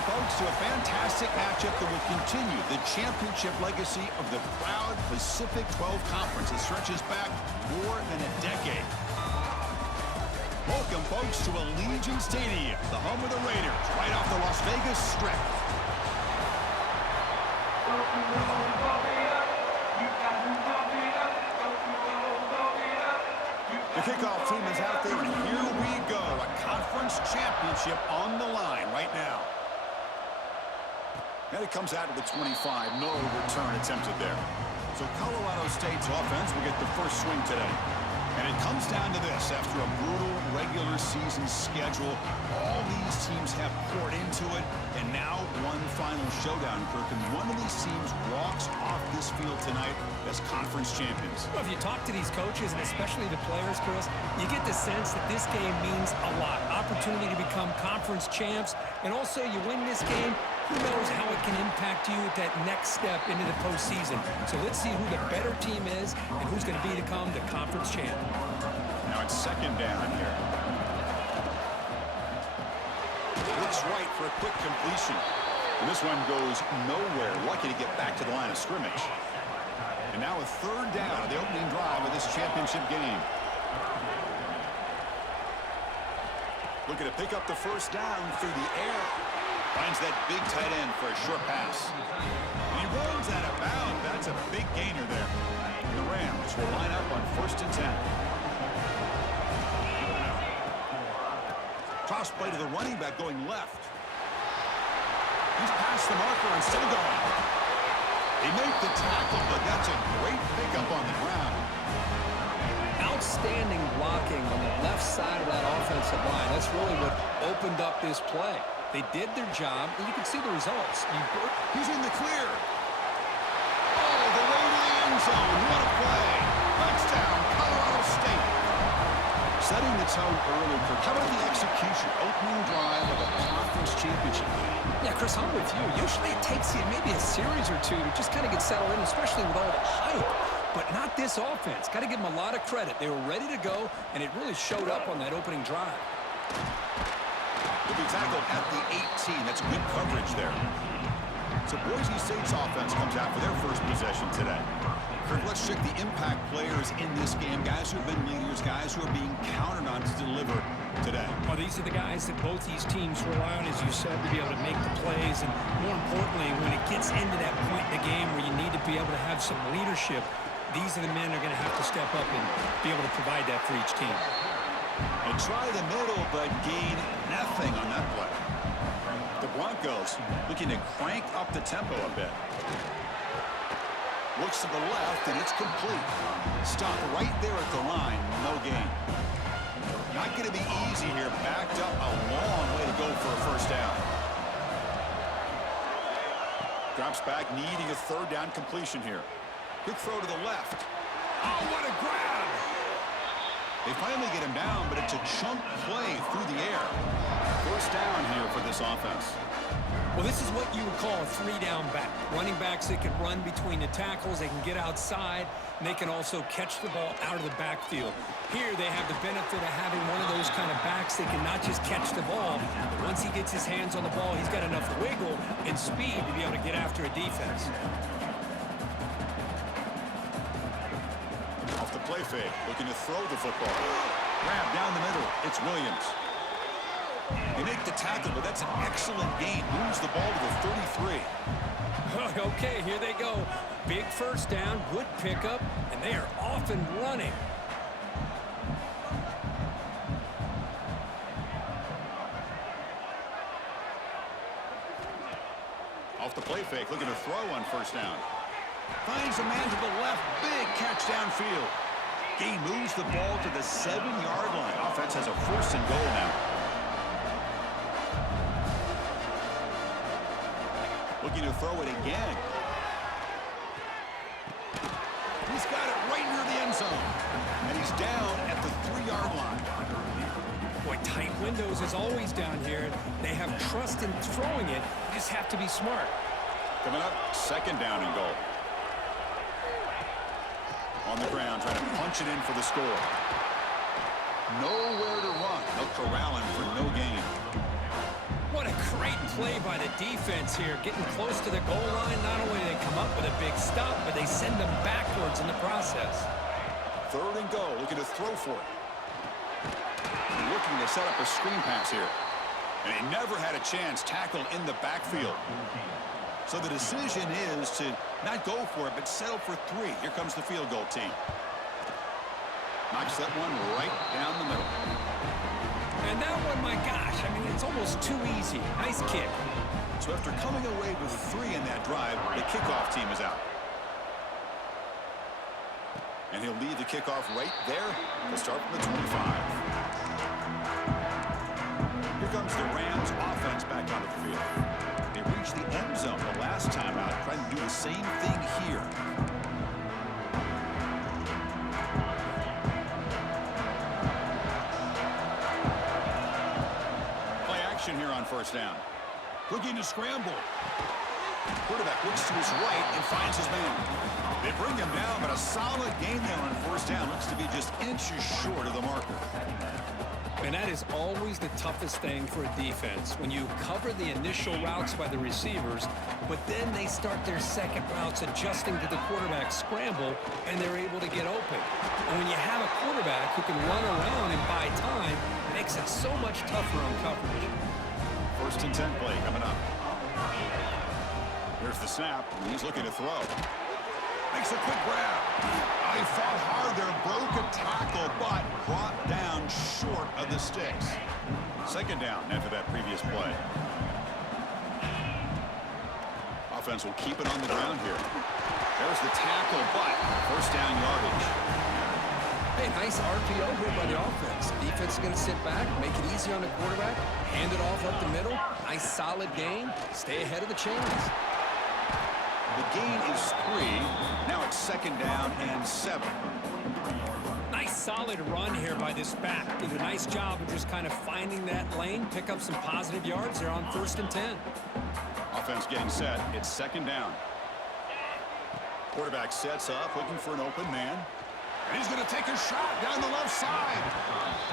Welcome, folks, to a fantastic matchup that will continue the championship legacy of the proud Pacific 12 Conference that stretches back more than a decade. Welcome, folks, to Allegiant Stadium, the home of the Raiders, right off the Las Vegas Strip. The kickoff team is out there, and here we go. A conference championship on the line right now. And it comes out to the 25. No return attempted there. So Colorado State's offense will get the first swing today. And it comes down to this. After a brutal regular season schedule, all these teams have poured into it. And now one final showdown, Kirk. And one of these teams walks off this field tonight as conference champions. Well, if you talk to these coaches, and especially the players, Chris, you get the sense that this game means a lot. Opportunity to become conference champs. And also, you win this game, who knows how it can impact you at that next step into the postseason. So let's see who the better team is and who's going to become the conference champ. Now it's second down here. Looks right for a quick completion. And this one goes nowhere. Lucky to get back to the line of scrimmage. And now a third down on the opening drive of this championship game. Looking to pick up the first down through the air. Finds that big tight end for a short pass. And he runs out of bounds. That's a big gainer there. The Rams will line up on 1st and 10. Toss play to the running back going left. He's past the marker and still going. He made the tackle, but that's a great pickup on the ground. Outstanding blocking on the left side of that offensive line. That's really what opened up this play. They did their job, and you can see the results. He's in the clear. Oh, the way to the end zone. What a play. Touchdown, Colorado State. Setting the tone early, Kirk. How about the execution? Opening drive of a conference championship game. Yeah, Chris, I'm with you. Usually it takes you maybe a series or two to just kind of get settled in, especially with all the hype. But not this offense. Got to give them a lot of credit. They were ready to go, and it really showed up on that opening drive. Will be tackled at the 18. That's good coverage there. So Boise State's offense comes out for their first possession today. Kirk, let's check the impact players in this game. Guys who have been leaders, guys who are being counted on to deliver today. Well, these are the guys that both these teams rely on, as you said, to be able to make the plays. And more importantly, when it gets into that point in the game where you need to be able to have some leadership, these are the men that are going to have to step up and be able to provide that for each team. And try the middle, but gain nothing on that play. The Broncos looking to crank up the tempo a bit. Looks to the left, and it's complete. Stop right there at the line. No gain. Not going to be easy here. Backed up a long way to go for a first down. Drops back, needing a third down completion here. Quick throw to the left. Oh, what a grab! They finally get him down, but it's a chunk play through the air. First down here for this offense. Well, this is what you would call a three-down back. Running backs that can run between the tackles, they can get outside, and they can also catch the ball out of the backfield. Here they have the benefit of having one of those kind of backs that can not just catch the ball, but once he gets his hands on the ball, he's got enough wiggle and speed to be able to get after a defense. Play fake, looking to throw the football. Grab down the middle. It's Williams. They make the tackle, but that's an excellent gain. Moves the ball to the 33. Okay, here they go. Big first down, good pickup, and they are off and running. Off the play fake, looking to throw on first down. Finds a man to the left. Big catch downfield. He moves the ball to the 7-yard line. Offense has a 1st and goal now. Looking to throw it again. He's got it right near the end zone. And he's down at the 3-yard line. Boy, tight windows is always down here. They have trust in throwing it. You just have to be smart. Coming up, 2nd down and goal. On the ground, trying to punch it in for the score. Nowhere to run. They'll corral him for no gain. What a great play by the defense here. Getting close to the goal line, not only do they come up with a big stop, but they send them backwards in the process. 3rd and goal, looking to throw for it. Looking to set up a screen pass here. And he never had a chance tackled in the backfield. So the decision is to not go for it, but settle for 3. Here comes the field goal team. Knocks that one right down the middle. And that one, my gosh, I mean, it's almost too easy. Nice kick. So after coming away with 3 in that drive, the kickoff team is out. And he'll lead the kickoff right there. We'll start from the 25. Here comes the Rams offense back onto the field. They reached the end zone the last time out, trying to do the same thing here. Play action here on 1st down. Looking to scramble. Quarterback looks to his right and finds his man. They bring him down, but a solid gain there on 1st down. Looks to be just inches short of the marker. And that is always the toughest thing for a defense, when you cover the initial routes by the receivers, but then they start their second routes adjusting to the quarterback scramble, and they're able to get open. And when you have a quarterback who can run around and buy time, it makes it so much tougher on coverage. 1st and 10 play coming up. Here's the snap, and he's looking to throw. Makes a quick grab. He fought hard there, broke a tackle, but brought down short of the sticks. 2nd down after that previous play. Offense will keep it on the ground here. There's the tackle, but 1st down yardage. Hey, nice RPO here by the offense. Defense is going to sit back, make it easy on the quarterback, hand it off up the middle. Nice solid gain. Stay ahead of the chains. The gain is 3. Now it's 2nd down and 7. Nice solid run here by this back. Did a nice job of just kind of finding that lane, pick up some positive yards there on 1st and 10. Offense getting set. It's 2nd down. Quarterback sets up, looking for an open man. And he's going to take a shot down the left side.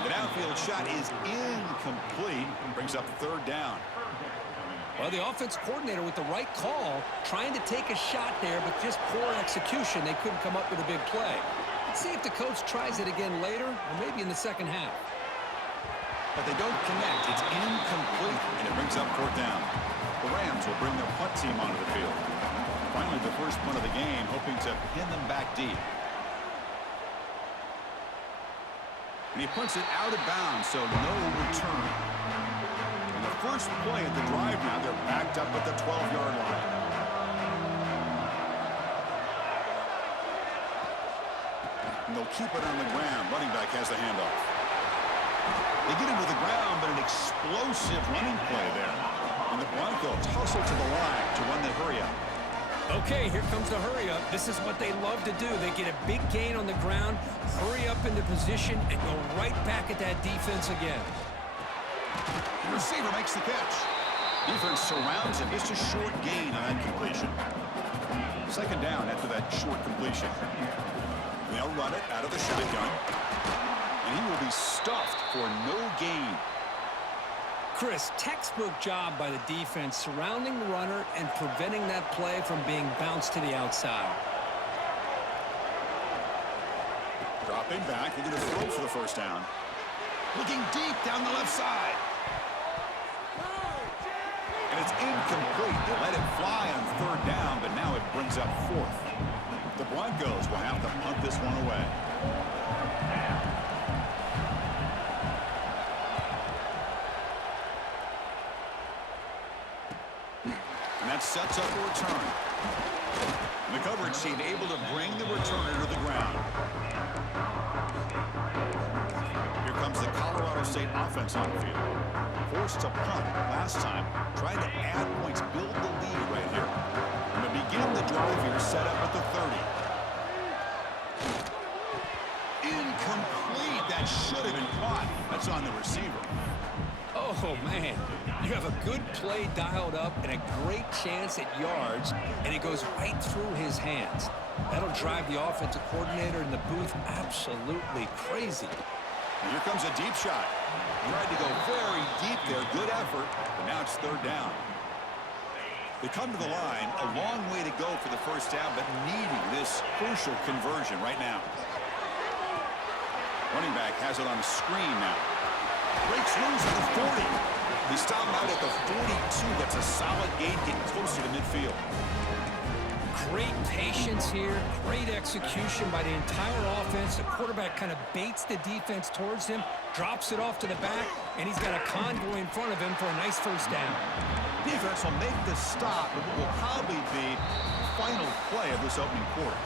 The downfield shot is incomplete. Brings up 3rd down. Well, the offense coordinator with the right call, trying to take a shot there, but just poor execution. They couldn't come up with a big play. Let's see if the coach tries it again later, or maybe in the second half. But they don't connect. It's incomplete, and it brings up 4th down. The Rams will bring their punt team onto the field. Finally, the first punt of the game, hoping to pin them back deep. And he punts it out of bounds, so no return. And the first play of the drive now, they're backed up at the 12-yard line. And they'll keep it on the ground. Running back has the handoff. They get him to the ground, but an explosive running play there. And the Broncos hustle to the line to run the hurry up. Okay, here comes the hurry up. This is what they love to do. They get a big gain on the ground, hurry up into position, and go right back at that defense again. The receiver makes the catch. Defense surrounds him. Just a short gain on that completion. 2nd down after that short completion. They'll run it out of the shotgun. And he will be stuffed for no gain. Chris, textbook job by the defense surrounding the runner and preventing that play from being bounced to the outside. Dropping back, looking to throw for the 1st down. Looking deep down the left side. And it's incomplete. They let it fly on 3rd down, but now it brings up 4th. The Broncos will have to punt this one away. And that sets up a return. And the coverage team able to bring the returner to the ground. Here comes the Colorado State offense on the field. Forced to punt last time. Trying to add points, build the lead right here. And to begin the drive here, set up at the 30. Incomplete. That should have been caught. That's on the receiver. Oh, man. You have a good play dialed up and a great chance at yards, and it goes right through his hands. That'll drive the offensive coordinator in the booth absolutely crazy. And here comes a deep shot. Tried to go very deep there. Good effort, but now it's third down. They come to the line, a long way to go for the first down, but needing this crucial conversion right now. Running back has it on a screen now. Breaks loose at the 40. He stopped out at the 42. That's a solid gain, getting closer to midfield. Great patience here, great execution by the entire offense. The quarterback kind of baits the defense towards him, drops it off to the back, and he's got a convoy in front of him for a nice first down. Defense will make the stop, but will probably be the final play of this opening quarter.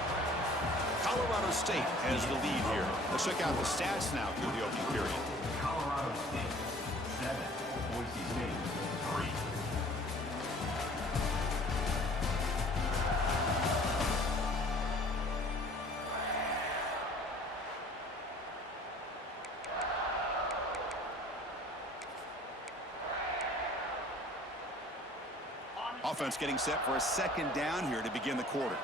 Colorado State has the lead here. Let's check out the stats now through the opening period. Colorado State 7, Boise State 3. Offense getting set for a second down here to begin the quarter.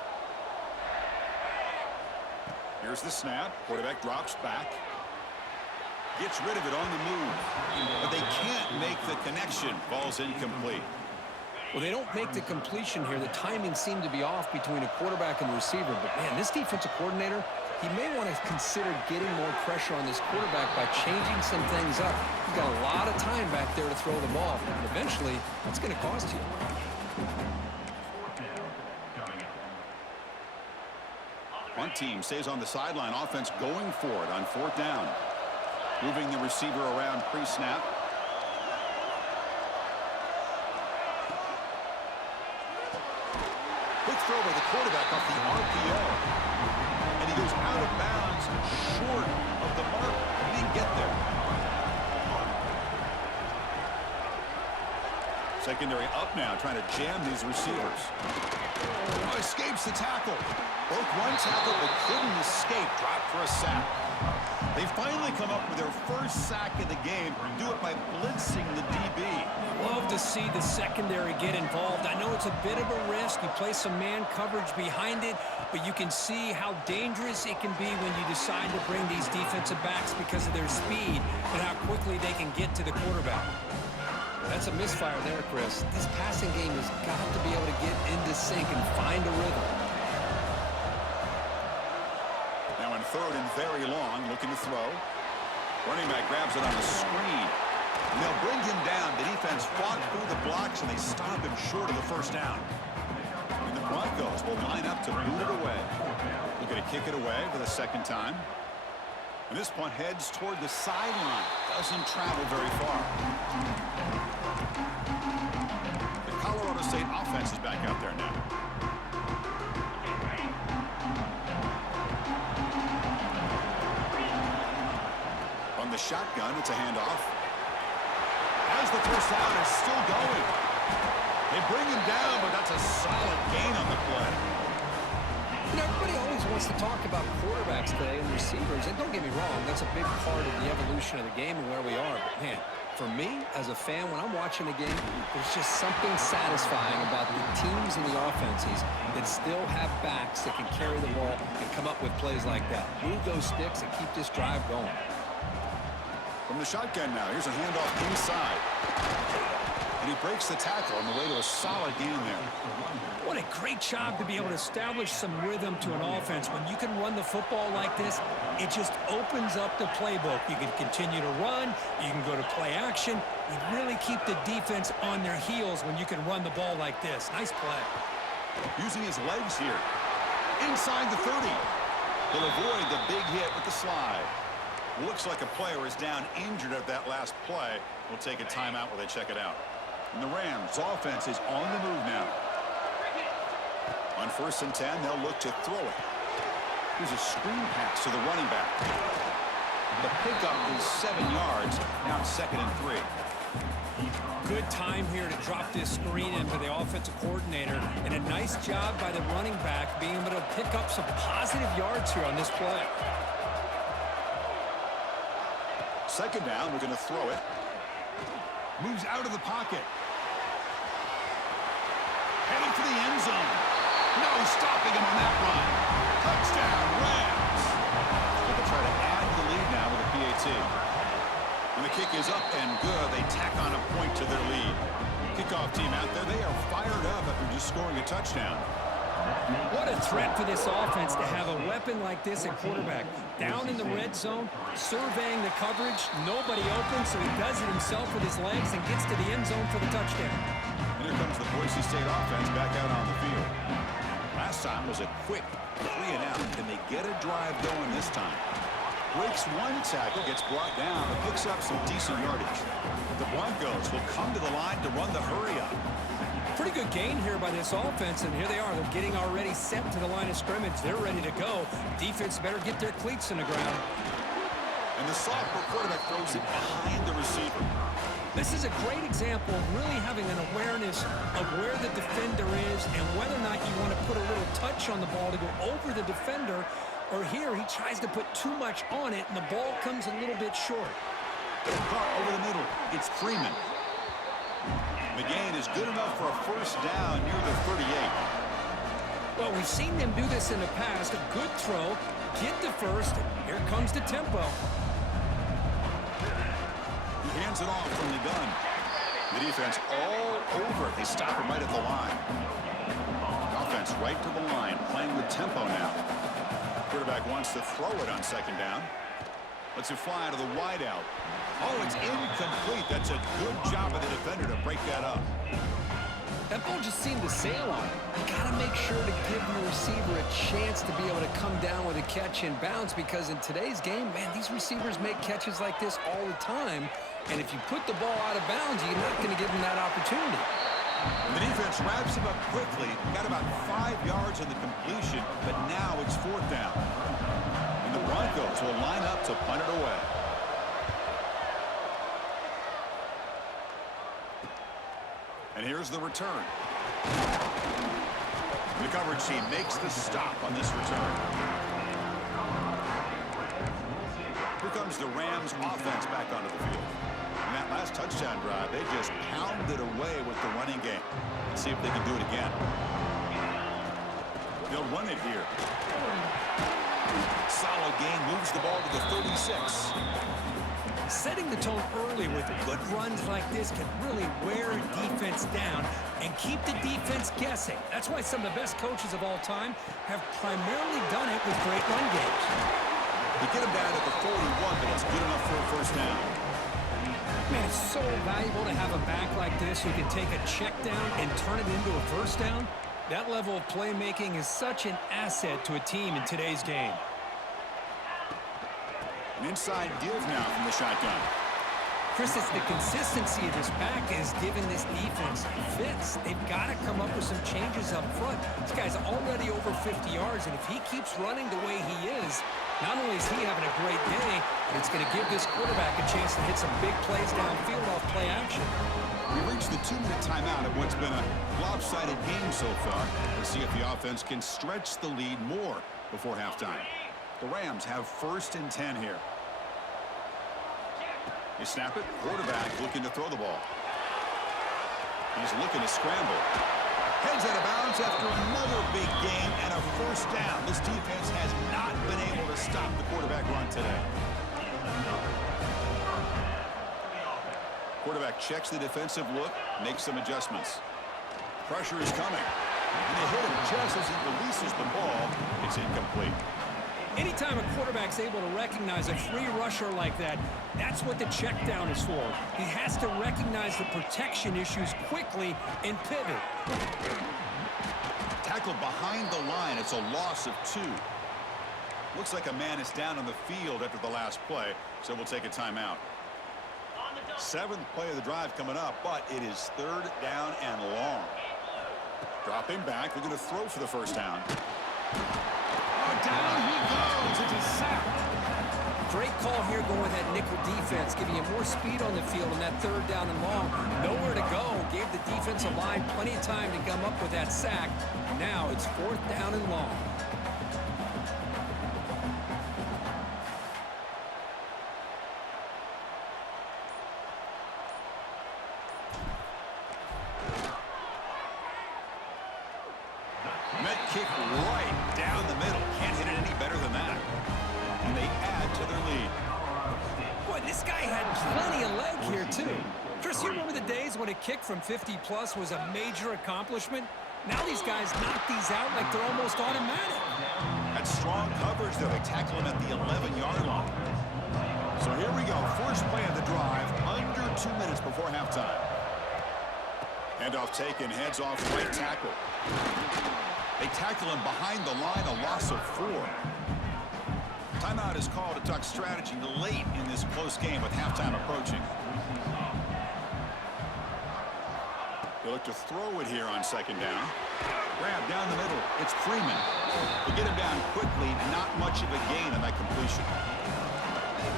Here's the snap. Quarterback drops back. Gets rid of it on the move. But they can't make the connection. Ball's incomplete. Well, they don't make the completion here. The timing seemed to be off between a quarterback and the receiver. But, man, this defensive coordinator, he may want to consider getting more pressure on this quarterback by changing some things up. He's got a lot of time back there to throw the ball. And eventually, that's going to cost you. One team stays on the sideline. Offense going for it on fourth down. Moving the receiver around pre-snap. Quick throw by the quarterback off the RPO. And he goes out of bounds short of the mark. He didn't get there. Secondary up now, trying to jam these receivers. Oh, escapes the tackle. Broke one tackle, but couldn't escape. Dropped for a sack. They finally come up with their first sack of the game. Do it by blitzing the DB. Love to see the secondary get involved. I know it's a bit of a risk. You play some man coverage behind it, but you can see how dangerous it can be when you decide to bring these defensive backs because of their speed and how quickly they can get to the quarterback. That's a misfire there, Chris. This passing game has got to be able to get into sync and find a rhythm. Now in third and very long, looking to throw. Running back grabs it on a screen. And they'll bring him down. The defense fought through the blocks, and they stop him short of the first down. And the Broncos will line up to boot it away. Looking to kick it away for the second time. And this punt heads toward the sideline. Doesn't travel very far. The Colorado State offense is back out there now. From the shotgun, it's a handoff. As the first down is still going. They bring him down, but that's a solid gain on the play. You know, everybody always wants to talk about quarterbacks today and receivers, and don't get me wrong, that's a big part of the evolution of the game and where we are. But, man, for me, as a fan, when I'm watching the game, there's just something satisfying about the teams and the offenses that still have backs that can carry the ball and come up with plays like that. Move those sticks and keep this drive going. From the shotgun now, here's a handoff inside. And he breaks the tackle on the way to a solid gain there. What a great job to be able to establish some rhythm to an offense. When you can run the football like this, it just opens up the playbook. You can continue to run. You can go to play action. You really keep the defense on their heels when you can run the ball like this. Nice play. Using his legs here. Inside the 30. He'll avoid the big hit with the slide. Looks like a player is down injured at that last play. We'll take a timeout while they check it out. And the Rams offense is on the move now. On 1st and 10, they'll look to throw it. Here's a screen pass to the running back. The pickup is 7 yards. Now it's 2nd and 3. Good time here to drop this screen into the offensive coordinator. And a nice job by the running back being able to pick up some positive yards here on this play. 2nd down, we're going to throw it. Moves out of the pocket. Heading for the end zone. No stopping him on that run. Touchdown, Rams. They'll try to add the lead now with a PAT. kick is up and good. They tack on a point to their lead. Kickoff team out there, they are fired up after just scoring a touchdown. What a threat for this offense to have a weapon like this at quarterback. Down in the red zone, surveying the coverage, nobody open, so he does it himself with his legs and gets to the end zone for the touchdown. And here comes the Boise State offense back out on the field. Last time was a quick 3-and-out. Can they get a drive going this time? Breaks one tackle, gets brought down, and picks up some decent yardage. The Broncos will come to the line to run the hurry-up. Pretty good gain here by this offense, and here they are. They're getting already set to the line of scrimmage. They're ready to go. Defense better get their cleats in the ground. And the sophomore quarterback throws it behind the receiver. This is a great example of really having an awareness of where the defender is and whether or not you want to put a little touch on the ball to go over the defender, or here he tries to put too much on it and the ball comes a little bit short. Caught over the middle. It's Freeman. The gain is good enough for a first down near the 38. Well, we've seen them do this in the past. A good throw, get the first, and here comes the tempo. He hands it off from the gun. The defense all over it. They stop him right at the line. Offense right to the line, playing with tempo now. Quarterback wants to throw it on second down. Lets it fly to the wideout. Oh, it's incomplete. That's a good job of the defender to break that up. That ball just seemed to sail on. You got to make sure to give your receiver a chance to be able to come down with a catch and bounce, because in today's game, man, these receivers make catches like this all the time. And if you put the ball out of bounds, you're not going to give them that opportunity. And the defense wraps him up quickly. Got about 5 yards on the completion, but now it's fourth down. And the Broncos will line up to punt it away. And here's the return. The coverage team makes the stop on this return. Here comes the Rams offense back onto the field. In that last touchdown drive, they just pounded away with the running game. Let's see if they can do it again. They'll run it here. Solid gain, moves the ball to the 36. Setting the tone early with good runs like this can really wear a defense down and keep the defense guessing. That's why some of the best coaches of all time have primarily done it with great run games. They get him down at the 41, but it's good enough for a first down. Man, it's so valuable to have a back like this who can take a check down and turn it into a first down. That level of playmaking is such an asset to a team in today's game. An inside give now from the shotgun. Chris, it's the consistency of this back is giving this defense fits. They've got to come up with some changes up front. This guy's already over 50 yards, and if he keeps running the way he is, not only is he having a great day, but it's going to give this quarterback a chance to hit some big plays downfield off play action. We reached the 2-minute timeout of what's been a lopsided game so far. Let's see if the offense can stretch the lead more before halftime. The Rams have first and 10 here. You snap it, quarterback looking to throw the ball. He's looking to scramble. Heads out of bounds after another big game and a first down. This defense has not been able to stop the quarterback run today. Quarterback checks the defensive look, makes some adjustments. Pressure is coming. And they hit him just as he releases the ball. It's incomplete. Anytime a quarterback's able to recognize a free rusher like that, that's what the check down is for. He has to recognize the protection issues quickly and pivot. Tackled behind the line. It's a loss of 2. Looks like a man is down on the field after the last play, so we'll take a timeout. 7th play of the drive coming up, but it is 3rd down and long. Dropping back. They're going to throw for the first down. Down he goes. It's a sack. Great call here going with that nickel defense, giving you more speed on the field on that 3rd down and long. Nowhere to go. Gave the defensive line plenty of time to come up with that sack. Now it's 4th down and long. Met kick right down the middle. Can't hit it any better than that. And they add to their lead. Boy, this guy had plenty of when a kick from 50-plus was a major accomplishment. Now these guys knock these out like they're almost automatic. That's strong coverage, though. They tackle him at the 11-yard line. So here we go. First play of the drive, under 2 minutes before halftime. Handoff taken, heads off right tackle. They tackle him behind the line, a loss of 4. Timeout is called to talk strategy late in this close game with halftime approaching. They look to throw it here on second down. Grab down the middle. It's Freeman. They get him down quickly. Not much of a gain on that completion.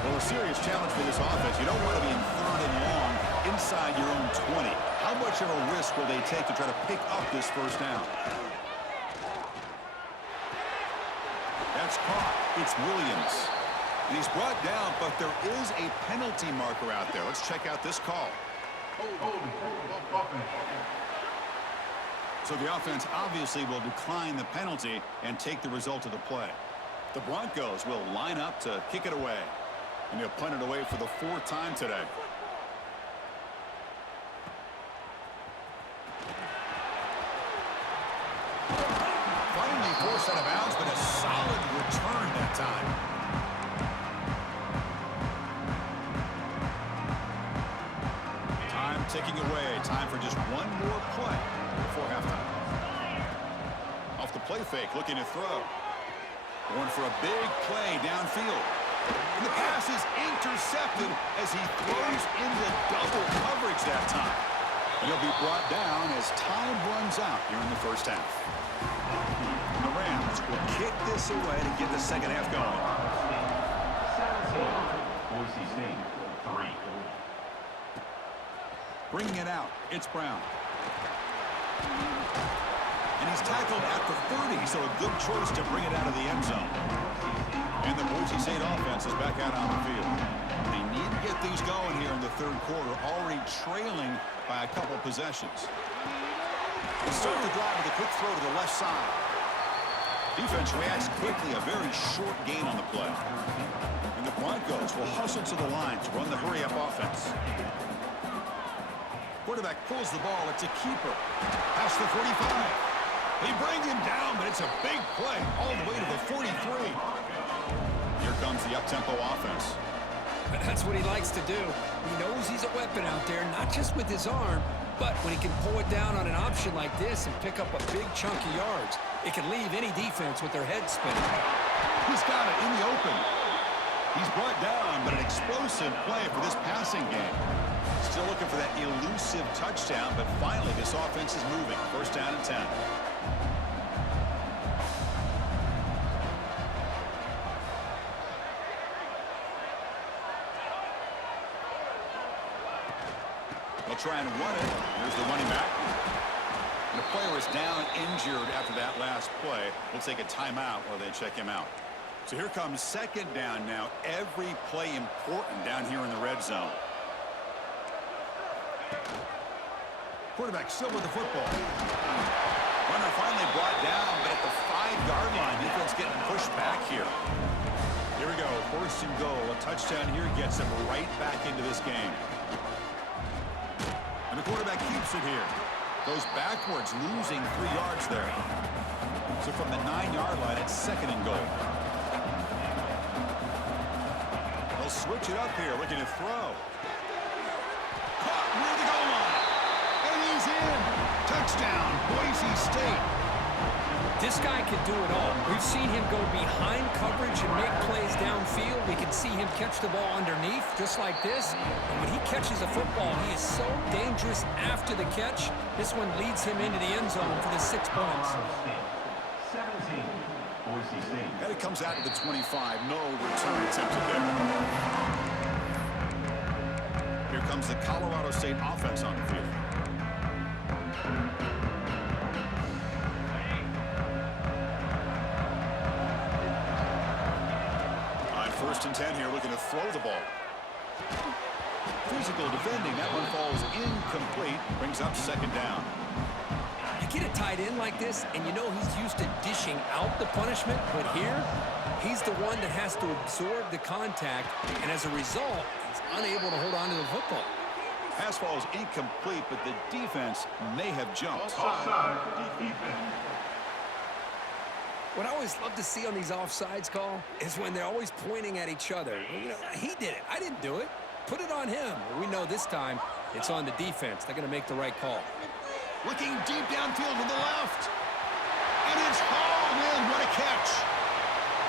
Well, a serious challenge for this offense. You don't want to be in 3rd and long inside your own 20. How much of a risk will they take to try to pick up this first down? That's caught. It's Williams. And he's brought down, but there is a penalty marker out there. Let's check out this call. So the offense obviously will decline the penalty and take the result of the play. The Broncos will line up to kick it away. And they'll punt it away for the 4th time today. Finally forced out of bounds, but a solid return that time. Time ticking away. Time for just one more play before halftime. Off the play fake, looking to throw. Going for a big play downfield. And the pass is intercepted as he throws into double coverage that time. And he'll be brought down as time runs out here in the first half. And the Rams will kick this away to get the second half going. Boise State, 3. Bringing it out, it's Brown. And he's tackled at the 30, so a good choice to bring it out of the end zone. And the Boise State offense is back out on the field. They need to get things going here in the 3rd quarter, already trailing by a couple possessions. They start the drive with a quick throw to the left side. Defense reacts quickly, a very short gain on the play. And the Broncos will hustle to the line to run the hurry-up offense. Quarterback pulls the ball. It's a keeper. Past the 45. They bring him down, but it's a big play all the way to the 43. Here comes the up-tempo offense. That's what he likes to do. He knows he's a weapon out there, not just with his arm, but when he can pull it down on an option like this and pick up a big chunk of yards, it can leave any defense with their head spinning. He's got it in the open. He's brought down, but an explosive play for this passing game. Still looking for that elusive touchdown, but finally this offense is moving. First down and 10. They'll try and run it. Here's the running back. And the player is down injured after that last play. We'll take a timeout while they check him out. So here comes second down now. Every play important down here in the red zone. Quarterback still with the football. Runner finally brought down, but at the 5-yard line, defense getting pushed back here. Here we go, 1st and goal. A touchdown here gets them right back into this game. And the quarterback keeps it here. Goes backwards, losing 3 yards there. So from the 9-yard line, it's 2nd and goal. They'll switch it up here, looking to throw. Caught near the goal line. And he's in. Touchdown, Boise State. This guy can do it all. We've seen him go behind coverage and make plays downfield. We can see him catch the ball underneath, just like this. And when he catches a football, he is so dangerous after the catch. This one leads him into the end zone for the 6 points. 17, Boise State. And it comes out to the 25. No return attempted there. Here comes the Colorado State offense on the field. On 1st and 10 here, looking to throw the ball. Physical defending. That one falls incomplete. Brings up 2nd down. You get a tight end like this, and you know he's used to dishing out the punishment, but here, he's the one that has to absorb the contact, and as a result, he's unable to hold on to the football. Pass ball is incomplete, but the defense may have jumped. Offside, defense. What I always love to see on these offsides call is when they're always pointing at each other. You know, he did it. I didn't do it. Put it on him. We know this time it's on the defense. They're going to make the right call. Looking deep downfield to the left. And it's hauled in. What a catch.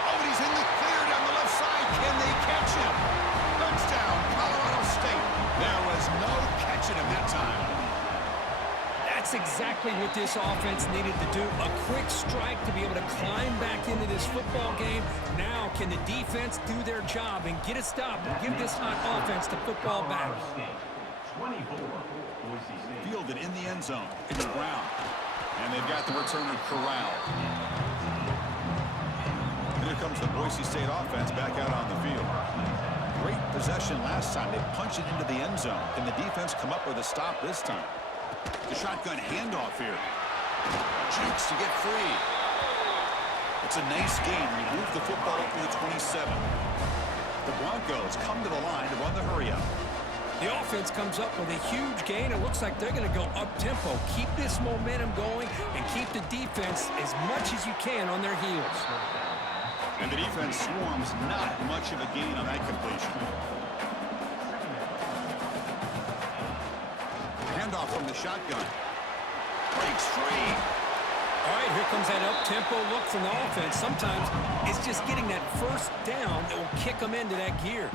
Oh, and he's in the clear down the left side. Can they catch him? Touchdown, Colorado State. There was no catching him that time. That's exactly what this offense needed to do. A quick strike to be able to climb back into this football game. Now can the defense do their job and get a stop and give this hot offense the football back? 24, Boise State. Fielded in the end zone. It's Brown. And they've got the returner corralled. Here comes the Boise State offense back out on the field. Great possession last time. They punched it into the end zone. Can the defense come up with a stop this time? The shotgun handoff here. Jukes to get free. It's a nice gain. We move the football up to the 27. The Broncos come to the line to run the hurry-up. The offense comes up with a huge gain. It looks like they're going to go up-tempo. Keep this momentum going and keep the defense as much as you can on their heels. And the defense swarms. Not much of a gain on that completion. Handoff from the shotgun. Breaks free. All right, here comes that up-tempo look from the offense. Sometimes it's just getting that first down that will kick them into that gear.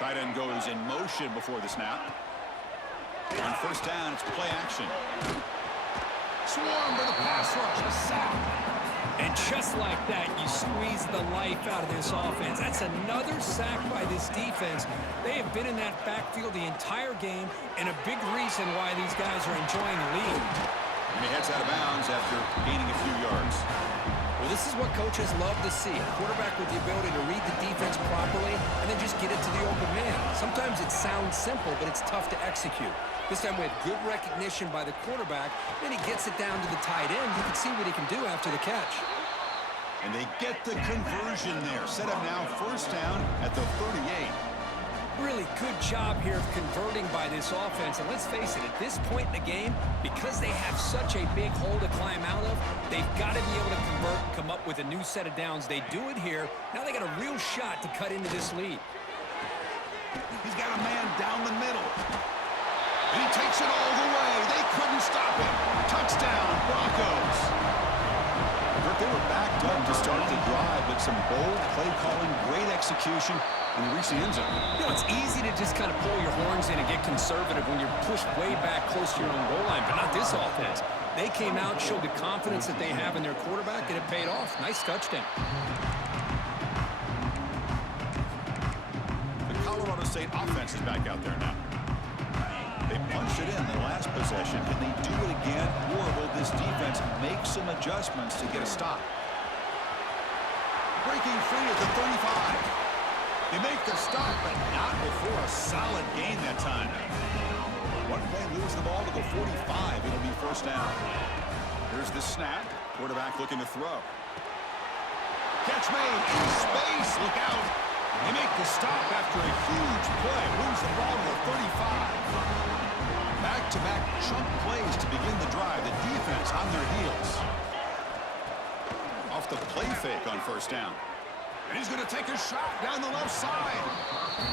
Tight end goes in motion before the snap. On first down, it's play action. Swarm to the pass rush. A sack. And just like that, you squeeze the life out of this offense. That's another sack by this defense. They have been in that backfield the entire game, and a big reason why these guys are enjoying the lead. And he heads out of bounds after gaining a few yards. Well, this is what coaches love to see. A quarterback with the ability to read the defense properly and then just get it to the open man. Sometimes it sounds simple, but it's tough to execute. This time we have good recognition by the quarterback. Then he gets it down to the tight end. You can see what he can do after the catch. And they get the conversion there. Set up now first down at the 38. Really good job here of converting by this offense. And let's face it, at this point in the game, because they have such a big hole to climb out of, they've got to be able to convert and come up with a new set of downs. They do it here. Now they got a real shot to cut into this lead. He's got a man down the middle. And he takes it all the way. They couldn't stop him. Touchdown, Broncos. They were backed up to start the drive, but some bold play calling, great execution, and they reached the end zone. You know, it's easy to just kind of pull your horns in and get conservative when you're pushed way back close to your own goal line, but not this offense. They came out, showed the confidence that they have in their quarterback, and it paid off. Nice touchdown. The Colorado State offense is back out there now. They punched it in the last possession. Can they do it again, or will this defense make some adjustments to get a stop? Breaking free at the 35. They make the stop, but not before a solid gain that time. One play, lose the ball to the 45. It'll be first down. Here's the snap. Quarterback looking to throw. Catch made in space. Look out. They make the stop after a huge play. Lose the ball to the 35. Back-to-back chunk plays to begin the drive. The defense on their heels. Off the play fake on first down. And he's going to take a shot down the left side.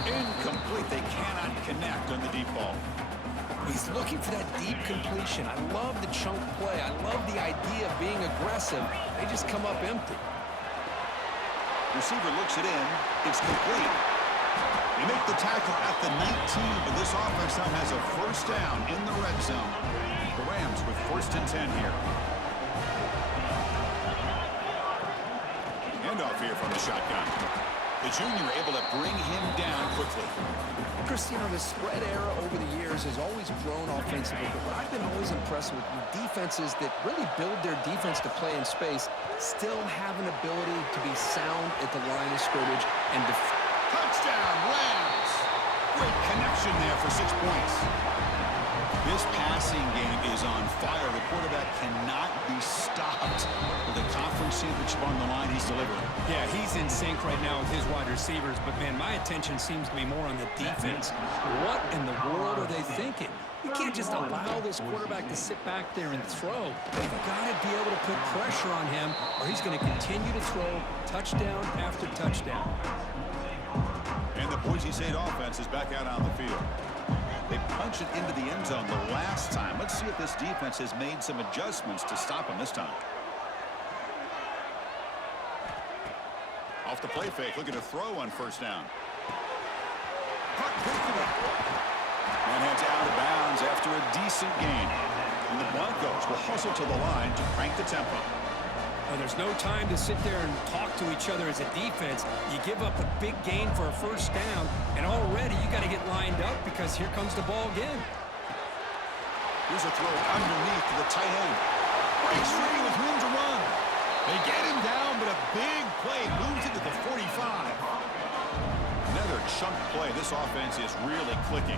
Incomplete. They cannot connect on the deep ball. He's looking for that deep completion. I love the chunk play. I love the idea of being aggressive. They just come up empty. Receiver looks it in. It's complete. They make the tackle at the 19, but this offense now has a first down in the red zone. The Rams with first and 10 here. Handoff here from the shotgun. The junior able to bring him down quickly. Chris, you know, the spread era over the years has always grown offensively, but what I've been always impressed with defenses that really build their defense to play in space still have an ability to be sound at the line of scrimmage and touchdown, Rams! Great connection there for 6 points. This passing game is on fire. The quarterback cannot be stopped with a conference championship on the line, he's delivering. Yeah, he's in sync right now with his wide receivers, but, man, my attention seems to be more on the defense. What in the world are they thinking? You can't just allow this quarterback to sit back there and throw. They've got to be able to put pressure on him, or he's going to continue to throw touchdown after touchdown. And the Boise State offense is back out on the field. They punched it into the end zone the last time. Let's see if this defense has made some adjustments to stop him this time. Off the play fake, looking to throw on first down. And heads out of bounds after a decent gain. And the Broncos will hustle to the line to crank the tempo. Well, there's no time to sit there and talk to each other as a defense. You give up a big gain for a first down, and already you got to get lined up because here comes the ball again. Here's a throw underneath to the tight end. Breaks free with room to run. They get him down, but a big play moves it to the 45. Another chunk play. This offense is really clicking.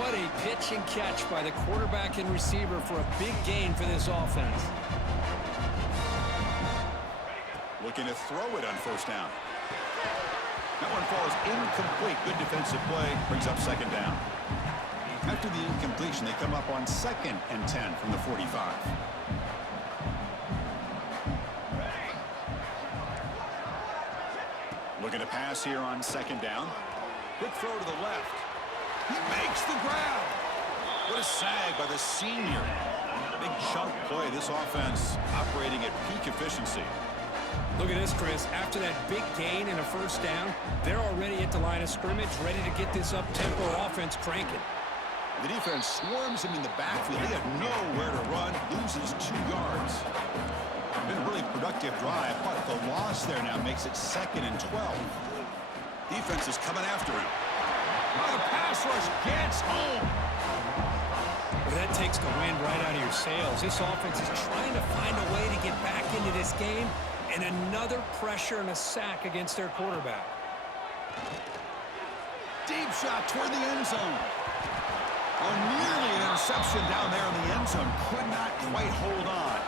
What a pitch and catch by the quarterback and receiver for a big gain for this offense. Looking to throw it on first down. That one falls incomplete. Good defensive play. Brings up second down. After the incompletion, they come up on 2nd and 10 from the 45. Looking to pass here on 2nd down. Quick throw to the left. He makes the grab. What a sag by the senior. Big chunk play. This offense operating at peak efficiency. Look at this, Chris. After that big gain and a first down, they're already at the line of scrimmage, ready to get this up-tempo offense cranking. The defense swarms him in the backfield. They have nowhere to run. Loses 2 yards. Been a really productive drive, but the loss there now makes it 2nd and 12. Defense is coming after him. The pass rush gets home. Well, that takes the wind right out of your sails. This offense is trying to find a way to get back into this game, and another pressure and a sack against their quarterback. Deep shot toward the end zone. Oh, nearly an interception down there in the end zone. Could not quite hold on.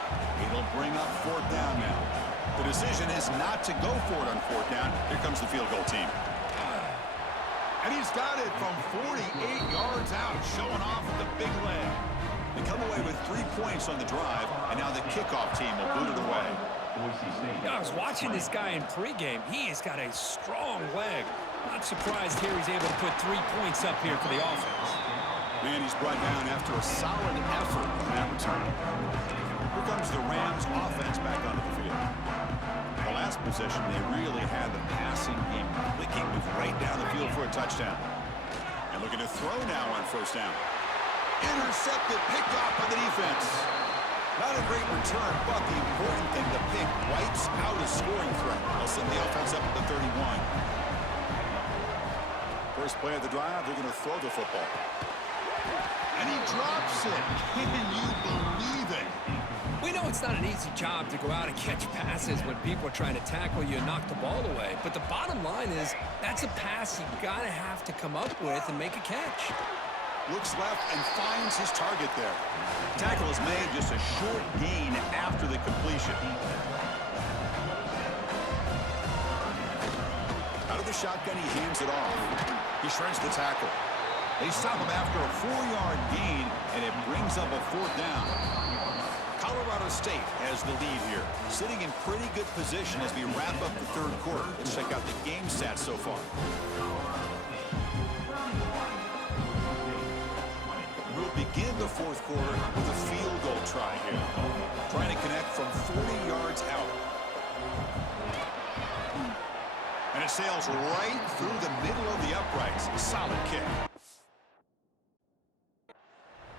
It'll bring up 4th down now. The decision is not to go for it on 4th down. Here comes the field goal team. And he's got it from 48 yards out, showing off the big leg. They come away with 3 points on the drive, and now the kickoff team will boot it away. I was watching this guy in pregame. He has got a strong leg. Not surprised here he's able to put 3 points up here for the offense. And he's brought down after a solid effort on that return. Here comes the Rams offense back onto the field. The last possession, they really had the passing game clicking, moved right down the field for a touchdown. And looking to throw now on first down. Intercepted, picked off by the defense. Not a great return, but the important thing, the pick wipes out a scoring threat. They'll send the offense up to the 31. First play of the drive, they're going to throw the football. And he drops it. Can you believe it? We know it's not an easy job to go out and catch passes when people are trying to tackle you and knock the ball away. But the bottom line is that's a pass you got to have to come up with and make a catch. Looks left and finds his target there. Tackle is made, just a short gain after the completion. Out of the shotgun, he hands it off. He shreds the tackle. They stop him after a 4-yard gain, and it brings up a 4th down. Colorado State has the lead here, sitting in pretty good position as we wrap up the 3rd quarter. Let's check out the game stats so far. We'll begin the 4th quarter with a field goal try here. Trying to connect from 40 yards out. And it sails right through the middle of the uprights. Solid kick.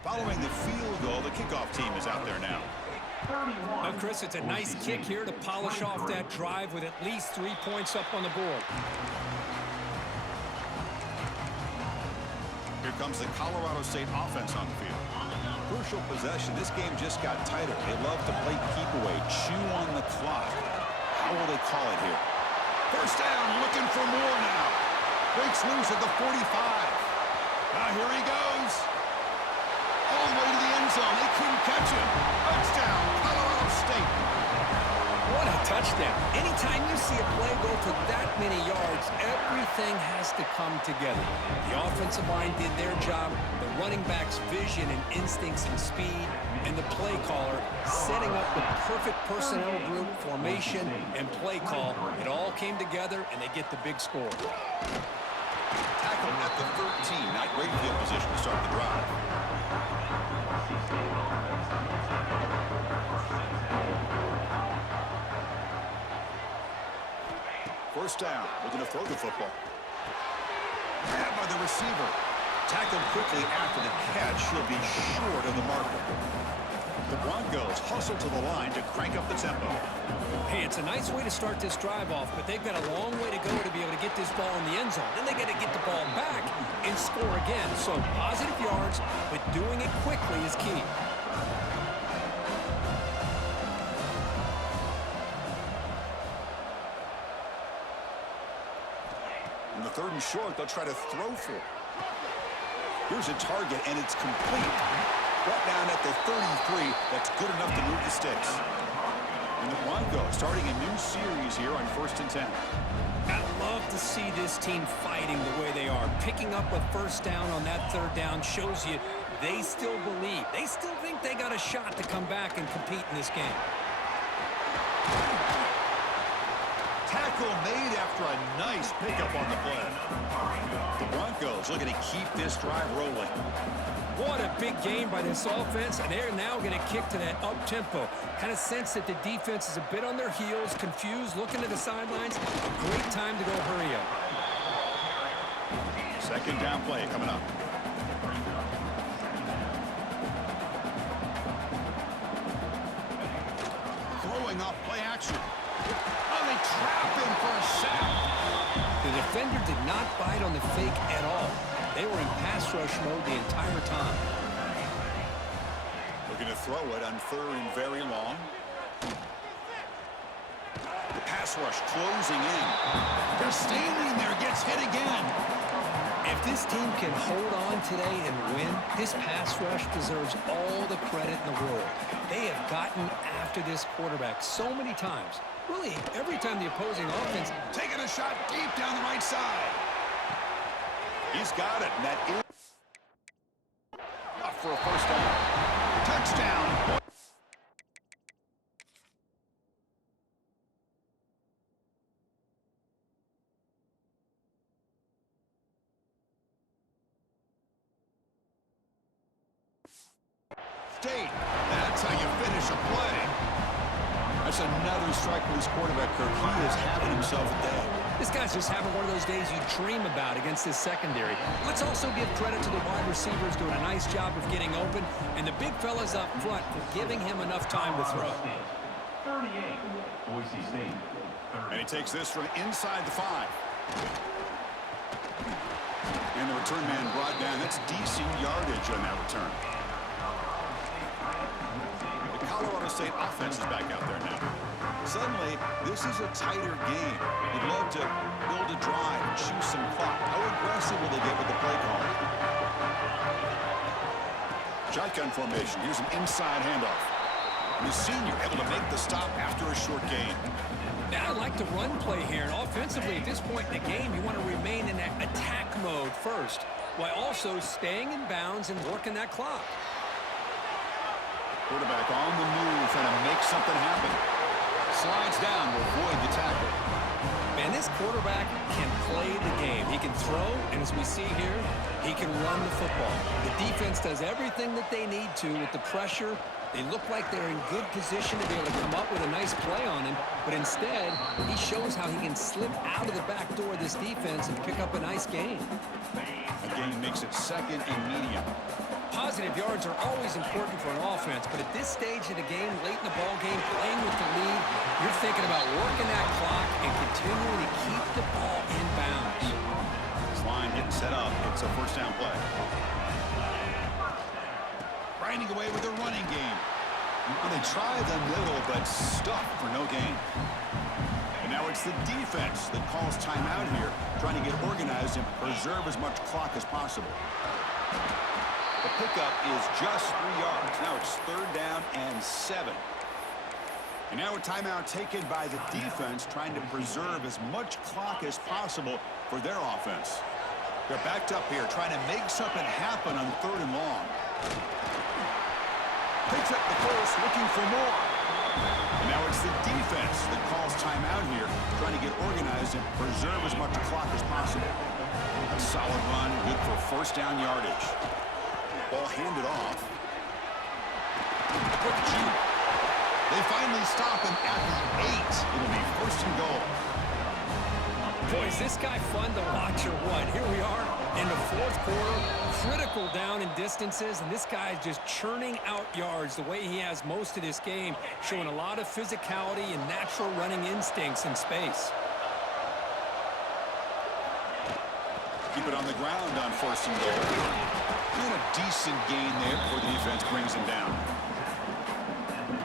Following the field goal, the kickoff team is out there now. Well, Chris, it's a nice kick here to polish off that drive with at least 3 points up on the board. Here comes the Colorado State offense on the field. Crucial possession. This game just got tighter. They love to play keep away, chew on the clock. How will they call it here? First down, looking for more now. Breaks loose at the 45. Now here he goes. All the way to the end zone. They couldn't catch him. Touchdown, Colorado State. touchdown. Anytime you see a play go for that many yards, everything has to come together. The offensive line did their job, the running back's vision and instincts and speed, and the play caller setting up the perfect personnel group, formation, and play call. It all came together, and they get the big score. Tackle at the 13. Not great field position to start the drive. First down. Looking to throw the football. Grabbed by the receiver. Tackled quickly after the catch. He'll be short of the marker. The Broncos hustle to the line to crank up the tempo. Hey, it's a nice way to start this drive off, but they've got a long way to go to be able to get this ball in the end zone. Then they got to get the ball back and score again. So positive yards, but doing it quickly is key. On the 3rd and short, they'll try to throw for it. Here's a target, and it's complete. Brought down at the 33. That's good enough to move the sticks. And the Broncos starting a new series here on 1st and 10. I love to see this team fighting the way they are. Picking up a first down on that 3rd down shows you they still believe. They still think they got a shot to come back and compete in this game. Tackle made after a nice pickup on the play. The Broncos looking to keep this drive rolling. What a big game by this offense, and they're now going to kick to that up-tempo. Kind of sense that the defense is a bit on their heels, confused, looking to the sidelines. A great time to go hurry up. 2nd down play coming up. Throwing up play action. Oh, they trap him for a sack. The defender did not bite on the fake at all. They were in pass rush mode the entire time. Looking to throw it on 3rd and very long. The pass rush closing in. They're standing there, gets hit again. If this team can hold on today and win, this pass rush deserves all the credit in the world. They have gotten after this quarterback so many times. Really, every time the opposing offense... Taking a shot deep down the right side. He's got it, and that is up for a first down. Touchdown. State. That's how you finish a play. That's another strike for this quarterback, Kirk. He is having himself a day. This guy's just having one of those days you dream about against this secondary. Let's also give credit to the wide receivers doing a nice job of getting open, and the big fellas up front for giving him enough time to throw. 38, Boise State. And he takes this from inside the 5. And the return man brought down. That's decent yardage on that return. The Colorado State offense is back out there now. Suddenly, this is a tighter game. You'd love to build a drive, choose some clock. How aggressive will they get with the play call? Shotgun formation. Here's an inside handoff. And the senior able to make the stop after a short gain. Now I like the run play here, and offensively at this point in the game, you want to remain in that attack mode first, while also staying in bounds and working that clock. Quarterback on the move, trying to make something happen. Slides down to avoid the tackle. Man, this quarterback can play the game. He can throw, and as we see here, he can run the football. The defense does everything that they need to with the pressure. They look like they're in good position to be able to come up with a nice play on him, but instead, he shows how he can slip out of the back door of this defense and pick up a nice gain. Again, makes it 2nd and medium. Positive yards are always important for an offense, but at this stage of the game, late in the ball game, playing with the lead, you're thinking about working that clock and continuing to keep the ball in bounds. This line getting set up. It's a first down play. Grinding away with a running game. Well, they try the middle, but stuck for no gain. And now it's the defense that calls timeout here, trying to get organized and preserve as much clock as possible. The pickup is just 3 yards. Now it's 3rd down and 7. And now a timeout taken by the defense, trying to preserve as much clock as possible for their offense. They're backed up here, trying to make something happen on 3rd and long. Picks up the first, looking for more. And now it's the defense that calls timeout here, trying to get organized and preserve as much clock as possible. A solid run, good for 1st down yardage. Ball handed off. Quick juke. They finally stop him at the 8. It'll be 1st and goal. Boy, is this guy fun to watch or what? Here we are in the 4th quarter, critical down in distances, and this guy is just churning out yards the way he has most of this game, showing a lot of physicality and natural running instincts in space. Keep it on the ground on 1st and goal. And a decent gain there before the defense brings him down.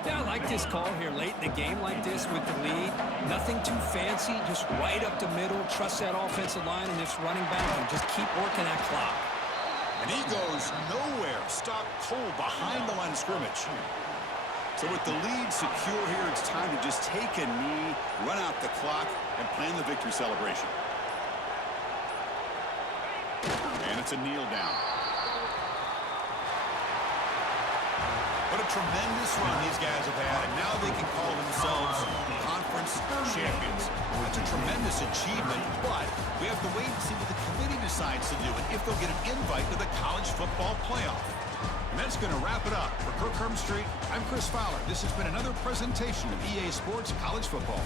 Yeah, I like this call here late in the game like this with the lead. Nothing too fancy, just right up the middle. Trust that offensive line and this running back and just keep working that clock. And he goes nowhere. Stop cold behind the line of scrimmage. So with the lead secure here, it's time to just take a knee, run out the clock, and plan the victory celebration. And it's a kneel down. What a tremendous run these guys have had, and now they can call themselves conference champions. That's a tremendous achievement, but we have to wait and see what the committee decides to do and if they'll get an invite to the college football playoff. And that's going to wrap it up. For Kirk Street, I'm Chris Fowler. This has been another presentation of EA Sports College Football.